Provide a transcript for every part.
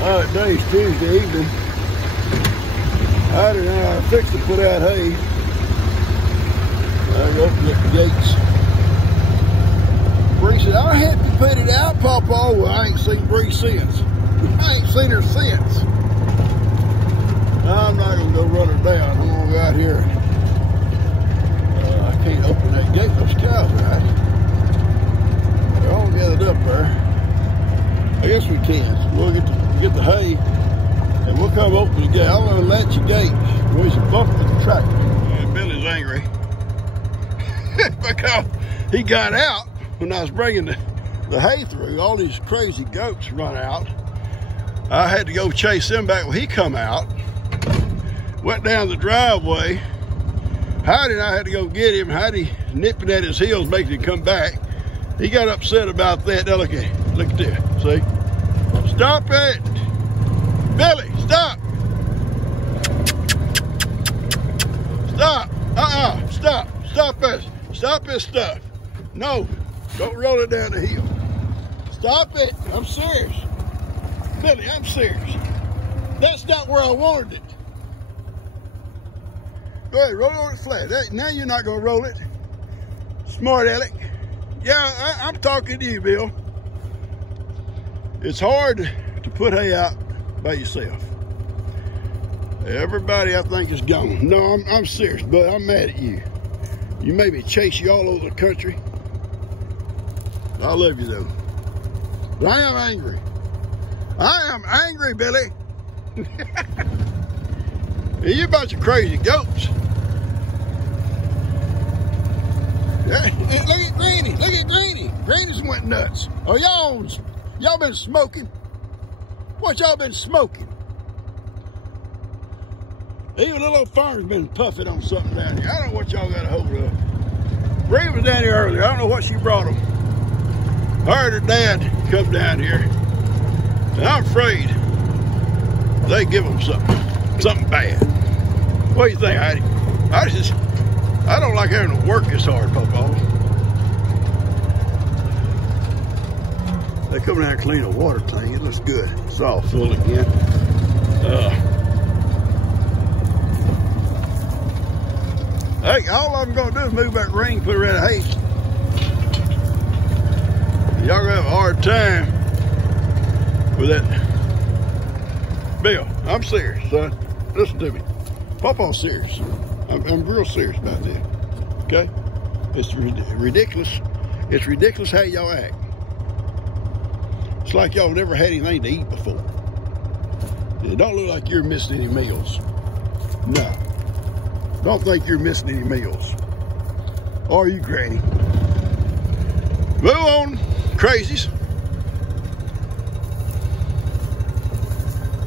Today's Tuesday evening. I fixed to put out hay. I opened up the gates. Bree said, I had to put it out, Papa. Well, I ain't seen Bree since. I ain't seen her since. I'm not going to go run her down. I'm going to go out here. I can't open that gate. Those cows are out. They're all gathered up there. I guess we can. So we'll get the hay and we'll come open the gate. I'm going to let you gate. There's a bump to the tractor. And Billy's angry because he got out when I was bringing the hay through. All these crazy goats run out. I had to go chase them back when he come out. Went down the driveway. Heidi and I had to go get him. Heidi nipping at his heels, making him come back. He got upset about that. Now look at this. See? Stop it! Billy, stop! Stop! Stop! Stop this! Stop this stuff! No! Don't roll it down the hill. Stop it! I'm serious. Billy, I'm serious. That's not where I wanted it. Go ahead, roll it flat. Now you're not going to roll it. Smart aleck. Yeah, I'm talking to you, Bill. It's hard to put hay out by yourself. Everybody, I think, is gone. No, I'm serious, but I'm mad at you. You made me chase you all over the country. I love you, though. But I am angry. I am angry, Billy. You a bunch of crazy goats. Look at Granny. Look at Granny. Granny's went nuts. Oh, y'all been smoking? What y'all been smoking? Even little old farmer's been puffing on something down here. I don't know what y'all got a hold of. Bree was down here earlier. I don't know what she brought them. I heard her dad come down here. And I'm afraid they give them something bad. What do you think, Heidi? I don't like having to work this hard, Papa. They come down and clean a water tank. It looks good. It's all full again. Hey, all I'm gonna do is move that ring, put it around the hay. Y'all gonna have a hard time with that. Bill, I'm serious, son. Listen to me. Papa's serious. I'm real serious about this. Okay? It's ridiculous. It's ridiculous how y'all act. It's like y'all never had anything to eat before. It don't look like you're missing any meals. No. Don't think you're missing any meals. Are you, Granny? Move on, crazies.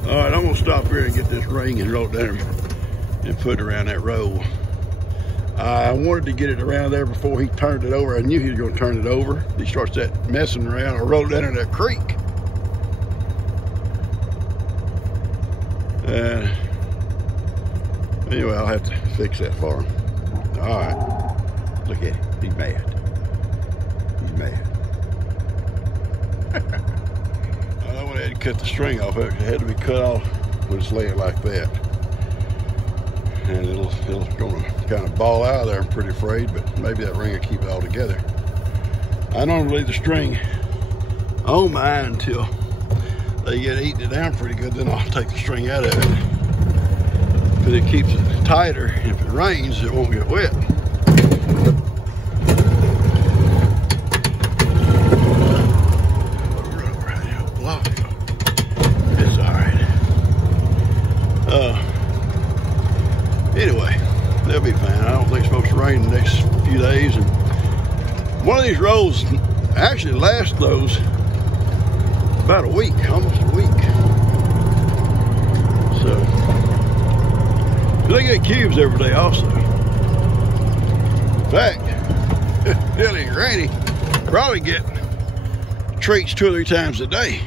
All right, I'm gonna stop here and get this ring and roll it down and put it around that roll. I wanted to get it around there before he turned it over. I knew he was gonna turn it over. He starts that messing around. I rolled it down in that creek. Anyway, I'll have to fix that for him. All right, look at him. He's mad. He's mad. I went ahead and cut the string off. It had to be cut off when it's laying like that. And it'll gonna kind of ball out of there, I'm pretty afraid, but maybe that ring will keep it all together. I normally leave the string on mine until they get eating it down pretty good, then I'll take the string out of it. Because it keeps it tighter. If it rains, it won't get wet. It's all right. Anyway, they'll be fine. I don't think it's supposed to rain the next few days. And one of these rolls actually lasts those about a week, almost a week. So, they get cubes every day also. In fact, Billy and Granny probably get treats 2 or 3 times a day.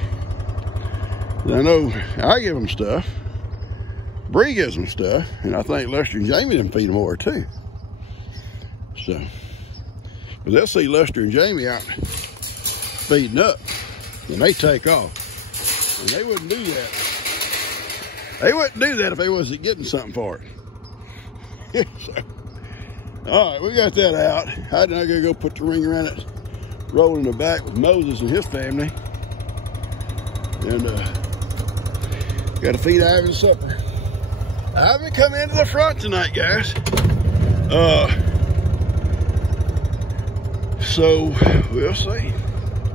I know I give them stuff. Bree gives them stuff, and I think Lester and Jamie them feed them more too. So, but they'll see Lester and Jamie out feeding up, and they take off. And they wouldn't do that. They wouldn't do that if they wasn't getting something for it. So, all right, we got that out. I'm now gonna go put the ring around it, roll in the back with Moses and his family. And gotta feed Ivan supper. Ivan come into the front tonight, guys. So we'll see.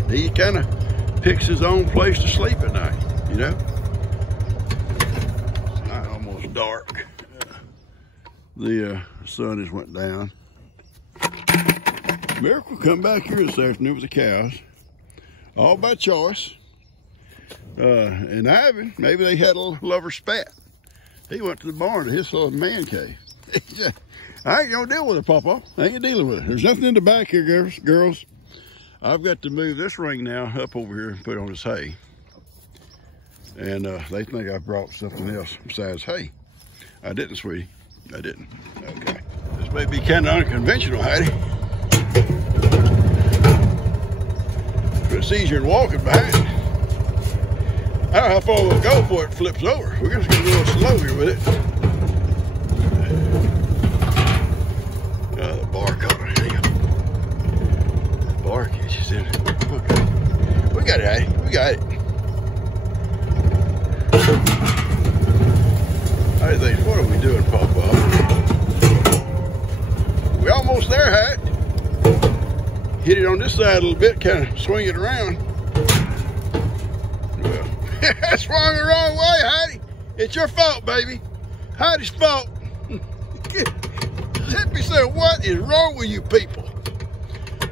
He kind of picks his own place to sleep at night, you know. It's not almost dark. The sun just went down. Miracle come back here this afternoon with the cows, all by choice. And Ivan, maybe they had a little lover spat. He went to the barn to his little man cave. I ain't gonna deal with it, Papa. I ain't dealing with it. There's nothing in the back here, girls. I've got to move this ring now up over here and put on this hay. And they think I brought something else besides hay. I didn't, sweetie. I didn't. Okay. This may be kind of unconventional, Heidi. But it's easier than walking behind it. I don't know how far we'll go before it flips over. We're just gonna go a little slow here with it. The bar color. There you go. The bar catches in it. Okay. We got it, Heidi. We got it. I think, what are we doing, Papa? We almost there, Heidi. Hit it on this side a little bit, kind of swing it around. Well, I swung the wrong way, Heidi. It's your fault, baby. Heidi's fault. Let me say, what is wrong with you people?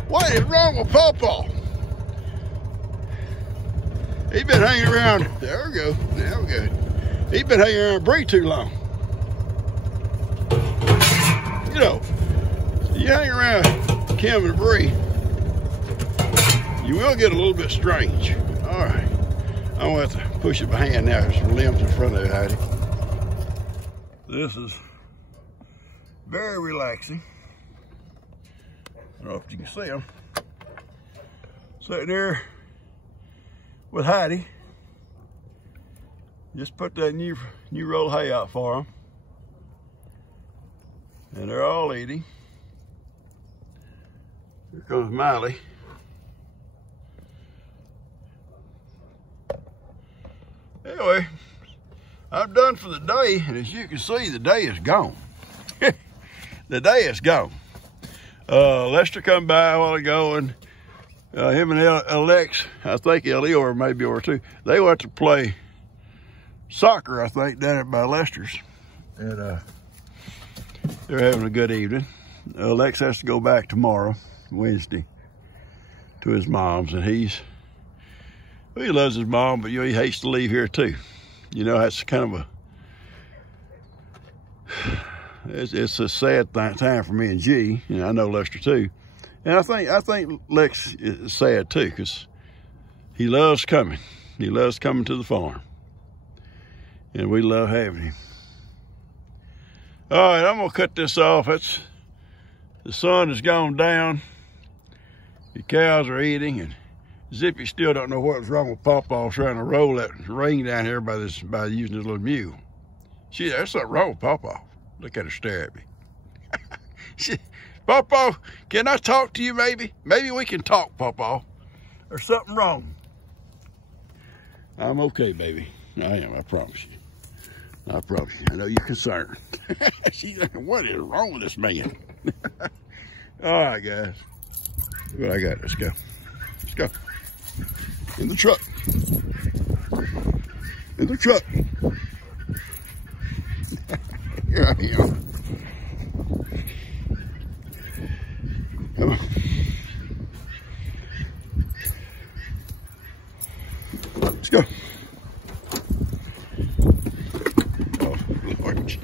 What is wrong with Pawpaw? He's been hanging around. There we go. There we go. He's been hanging around Bree too long. You know, you hang around Kim and Bree, you will get a little bit strange. All right. I'm gonna have to push it by hand now. There's some limbs in front of it, Heidi. This is very relaxing. I don't know if you can see them. Sitting there with Heidi. Just put that new roll of hay out for them. And they're all eating. Here comes Miley. Anyway, I'm done for the day, and as you can see, the day is gone. The day is gone. Lester come by a while ago, and him and Alex, I think Elio or maybe or two, they went to play soccer, I think, down at by Lester's. And they're having a good evening. Alex has to go back tomorrow, Wednesday, to his mom's, and he loves his mom, but you know, he hates to leave here too. You know, that's kind of it's a sad time for me and G. You know, I know Lester too, and I think Lex is sad too, because he loves coming. He loves coming to the farm, and we love having him. All right, I'm gonna cut this off. The sun has gone down. The cows are eating, and Zippy still don't know what was wrong with Pawpaw trying to roll that ring down here by using his little mule. There's something wrong with Pawpaw. Look at her stare at me. Pawpaw, can I talk to you maybe? Maybe we can talk, Pawpaw. There's something wrong. I'm okay, baby. I am, I promise you. I promise you. I know you're concerned. She's like, what is wrong with this man? All right, guys. Look what I got. Let's go. Let's go. In the truck. In the truck. Here I am. Come on. Let's go. Oh, Lord.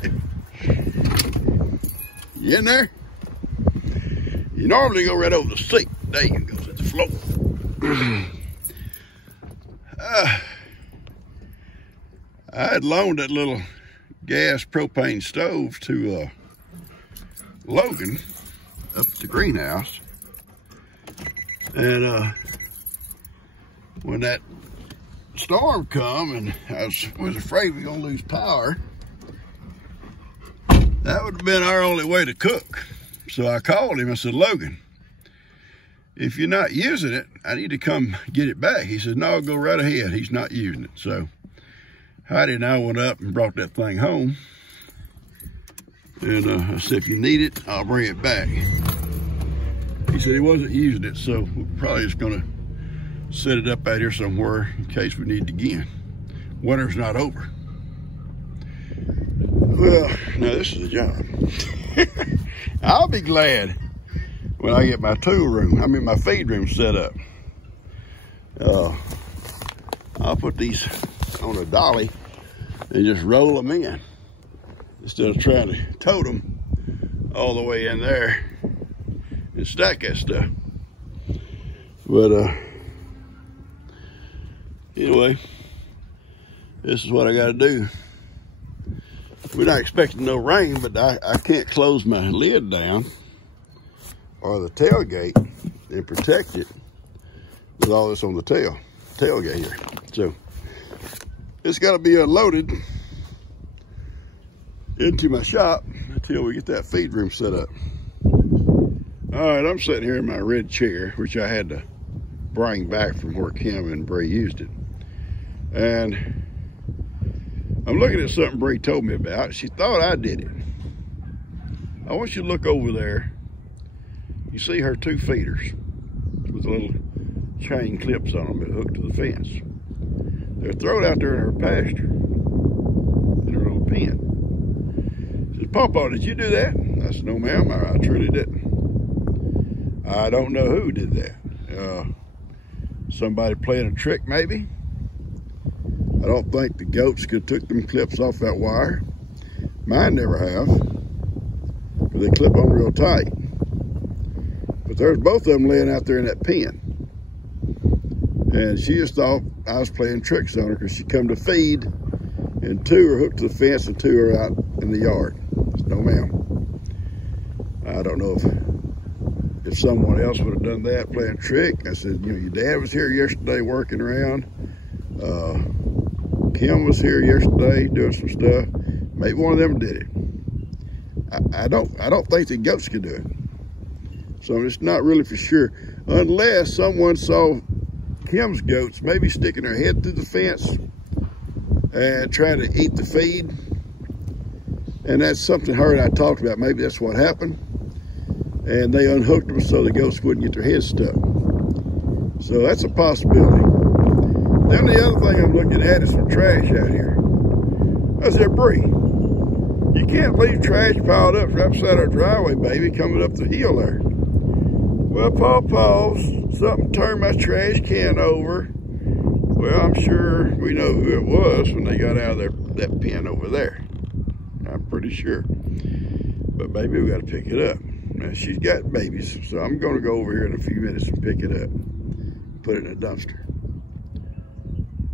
You in there? You normally go right over the seat. There you go. At the floor. I had loaned that little gas propane stove to Logan up at the greenhouse, and when that storm come and I was afraid we were gonna lose power, that would have been our only way to cook. So I called him. I said, Logan, if you're not using it, I need to come get it back. He said, no, go right ahead. He's not using it. So Heidi and I went up and brought that thing home. And I said, if you need it, I'll bring it back. He said he wasn't using it, so we're probably just gonna set it up out here somewhere in case we need it again. Winter's not over. Well, now this is a job. I'll be glad when I get my my feed room set up. I'll put these on a dolly and just roll them in instead of trying to tote them all the way in there and stack that stuff. But anyway, this is what I got to do. We're not expecting no rain, but I can't close my lid down or the tailgate and protect it with all this on the tailgate here. So it's got to be unloaded into my shop until we get that feed room set up. All right, I'm sitting here in my red chair, which I had to bring back from where Kim and Bree used it. And I'm looking at something Bree told me about. She thought I did it. I want you to look over there. You see her 2 feeders with little chain clips on them that hook to the fence. They're thrown out there in her pasture, in her little pen. She says, Pawpaw, did you do that? I said, no, ma'am, I truly didn't. I don't know who did that. Somebody playing a trick, maybe? I don't think the goats could have took them clips off that wire. Mine never have, but they clip on real tight. But there's both of them laying out there in that pen. And she just thought I was playing tricks on her because she come to feed and 2 are hooked to the fence and 2 are out in the yard. No, ma'am. I don't know if someone else would have done that, playing a trick. I said, you know, your dad was here yesterday working around. Kim was here yesterday doing some stuff. Maybe one of them did it. I don't think the goats could do it. So it's not really for sure, unless someone saw Kim's goats maybe sticking their head through the fence and trying to eat the feed. And that's something her and I talked about. Maybe that's what happened. And they unhooked them so the goats wouldn't get their heads stuck. So that's a possibility. Then the other thing I'm looking at is some trash out here. I said, Bree, you can't leave trash piled up right beside our driveway, baby, coming up the hill there. Well, Pawpaw, something turned my trash can over. Well, I'm sure we know who it was when they got out of that pen over there. I'm pretty sure. But baby, we got to pick it up. Now, she's got babies, so I'm going to go over here in a few minutes and pick it up. Put it in a dumpster.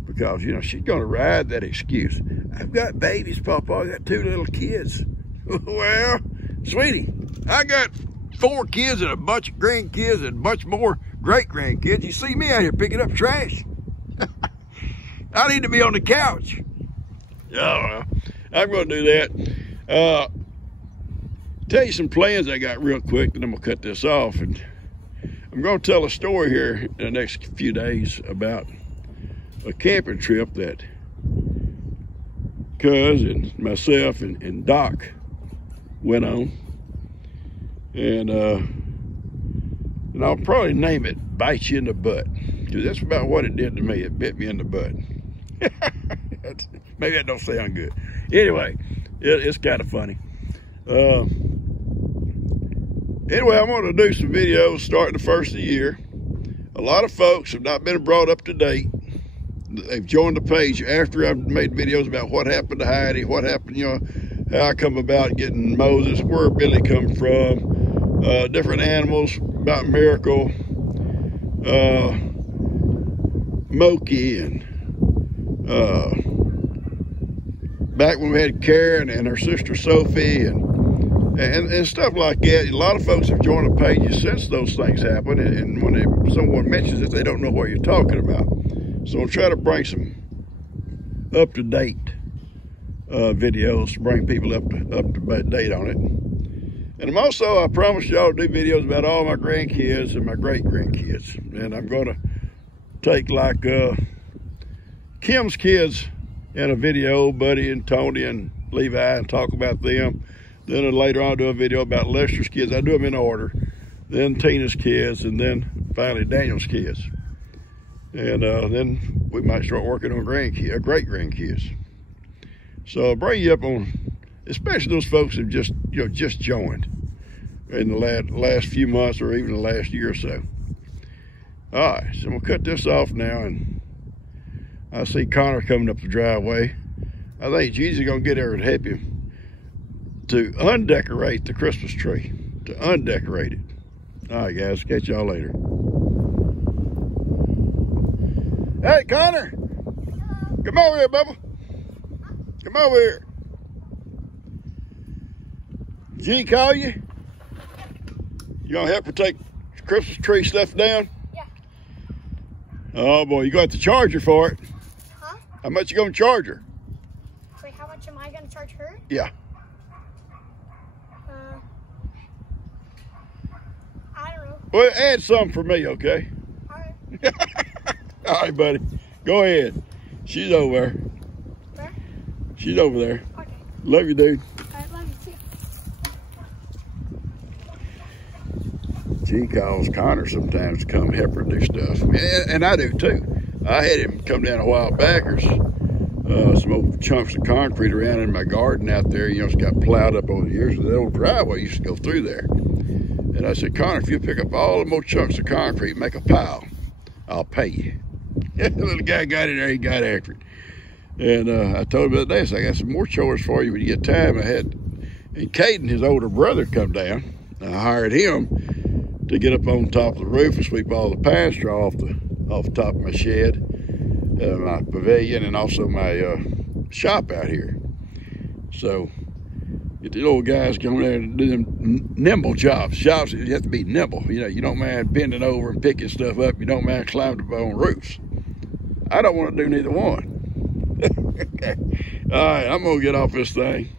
Because, you know, she's going to ride that excuse. I've got babies, Pawpaw. I got 2 little kids. Well, sweetie, I got 4 kids and a bunch of grandkids and a bunch more great-grandkids. You see me out here picking up trash. I need to be on the couch. I don't know. I'm going to do that. Tell you some plans I got real quick, then I'm going to cut this off. And I'm going to tell a story here in the next few days about a camping trip that Cuz and myself and Doc went on. And I'll probably name it Bite You in the Butt, because that's about what it did to me. It bit me in the butt. Maybe that don't sound good. Anyway, it's kind of funny. Anyway, I'm going to do some videos starting the first of the year. A lot of folks have not been brought up to date. They've joined the page after I've made videos about what happened to Heidi, what happened, you know, how I come about getting Moses, where Billy come from, different animals, about Miracle, Moki, and back when we had Karen and her sister Sophie, and stuff like that. A lot of folks have joined the pages since those things happened, and when someone mentions it, they don't know what you're talking about. So I'll try to bring some up-to-date videos to bring people up to date on it. And I'm also, I promised y'all to do videos about all my grandkids and my great-grandkids. And I'm going to take like Kim's kids in a video, Buddy and Tony and Levi, and talk about them. Then later on I'll do a video about Lester's kids. I do them in order. Then Tina's kids, and then finally Daniel's kids. And then we might start working on great-grandkids. So I'll bring you up on, especially those folks who've just joined in the last few months or even the last year or so. All right, so I'm gonna cut this off now, and I see Connor coming up the driveway. I think Jesus gonna get there and help him to undecorate the Christmas tree, to undecorate it. All right, guys, catch y'all later. Hey, Connor, come over here, Bubba. Come over here. G call you? You gonna help her take Christmas tree stuff down? Yeah. Oh boy, you got the charger for it. Huh? How much you gonna charge her? Wait, how much am I gonna charge her? Yeah. I don't know. Well, add some for me, okay? All right. All right, buddy. Go ahead. She's over there. Where? She's over there. Okay. Love you, dude. I love you too. She calls Connor sometimes to come help her do stuff. And I do too. I had him come down a while back. There's some old chunks of concrete around in my garden out there. You know, it's got plowed up over the years. The old driveway used to go through there. And I said, Connor, if you pick up all the more chunks of concrete, make a pile, I'll pay you. The little guy got in there, he got after it. And I told him the other day, I said, I got some more chores for you when you get time. And Caden, his older brother, come down. I hired him to get up on top of the roof and sweep all the pine straw off the top of my shed, my pavilion, and also my shop out here. So get the old guys come there and do them nimble jobs. Jobs, you have to be nimble. You know, you don't mind bending over and picking stuff up. You don't mind climbing up on roofs. I don't want to do neither one. Okay. All right, I'm gonna get off this thing.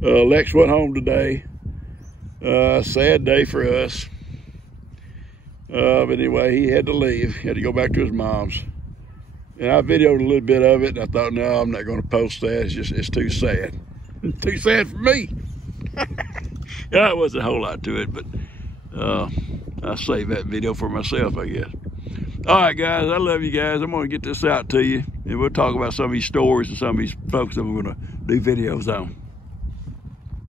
Lex went home today. Sad day for us. But anyway, he had to leave. He had to go back to his mom's. And I videoed a little bit of it, and I thought, no, I'm not going to post that. It's too sad. Too sad for me. Yeah, it wasn't a whole lot to it, but I saved that video for myself, I guess. All right, guys, I love you guys. I'm going to get this out to you, and we'll talk about some of these stories and some of these folks that we're going to do videos on.